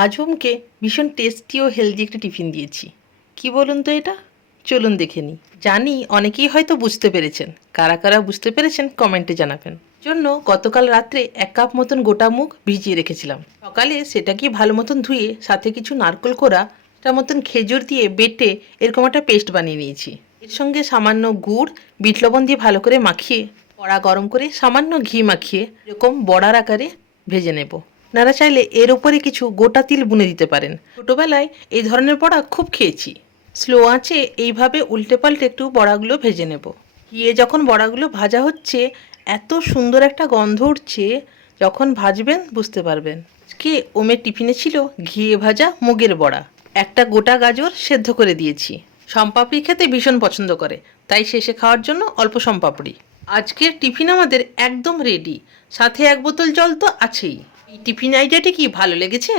আজ ওমকে ভীষণ টেস্টি ও হেলদি একটা টিফিন দিয়েছি। কি বলুন তো এটা? চলুন দেখে নিই। জানি অনেকেই হয়তো বুঝতে পেরেছেন। কারা কারা বুঝতে পেরেছেন কমেন্টে জানাবেন। জন্য গতকাল রাত্রে 1 কাপ মতন গোটা মুগ ভিজিয়ে রেখেছিলাম। সকালে সেটাকে ভালো মতন ধুয়ে সাথে কিছু নারকেল কোড়া তার মতন খেজুর দিয়ে বেটে এরকম একটা পেস্ট বানিয়ে নিয়েছি। এর সঙ্গে সামান্য গুড়, বিট লবণ দিয়ে ভালো করে মাখিয়ে কড়া গরম করে সামান্য ঘি মাখিয়ে এরকম বড়ার আকারে ভেজে নেব। আপনারা চাইলে এর উপরে কিছু গোটা তিল বুনে দিতে পারেন। ছোটোবেলায় এই ধরনের বড়া খুব খেয়েছি। স্লো আঁচে এইভাবে উল্টে পাল্টে একটু বড়াগুলো ভেজে নেব। ঘিয়ে যখন বড়াগুলো ভাজা হচ্ছে এত সুন্দর একটা গন্ধ উঠছে, যখন ভাজবেন বুঝতে পারবেন। আজকে ওমের টিফিনে ছিল ঘিয়ে ভাজা মুগের বড়া। একটা গোটা গাজর সেদ্ধ করে দিয়েছি। শনপাপড়ি খেতে ভীষণ পছন্দ করে, তাই শেষে খাওয়ার জন্য অল্প শনপাপড়ি। আজকের টিফিন আমাদের একদম রেডি, সাথে 1 বোতল জল তো আছেই। এই টিফিন আইডিয়াটি কি ভালো লেগেছে?